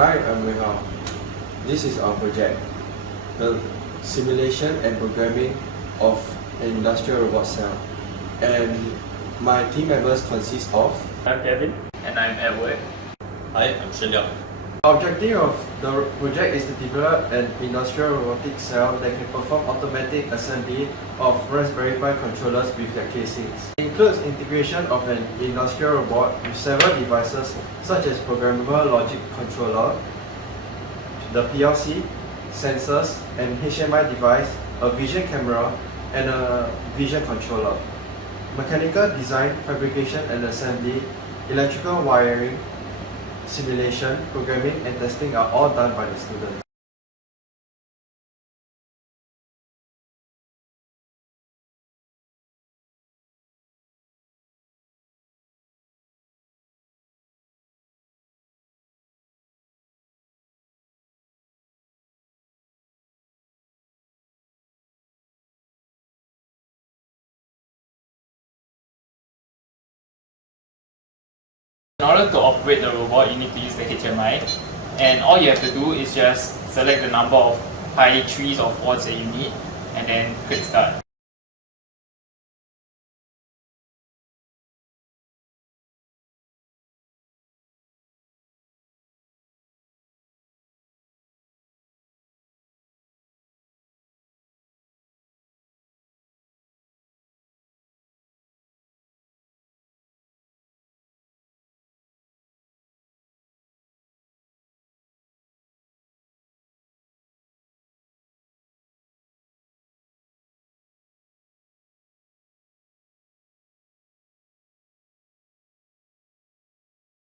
Hi, I'm Wei. This is our project, the simulation and programming of an industrial robot cell. And my team members consist of... I'm Kevin. And I'm Edward. Hi, I'm Shen Liao. The objective of the project is to develop an industrial robotic cell that can perform automatic assembly of Raspberry Pi controllers with their casings. It includes integration of an industrial robot with several devices such as programmable logic controller, the PLC, sensors, and HMI device, a vision camera, and a vision controller. Mechanical design, fabrication and assembly, electrical wiring, simulation, programming, and testing are all done by the students. In order to operate the robot, you need to use the HMI, and all you have to do is just select the number of pi 3s or 4s that you need, and then click start.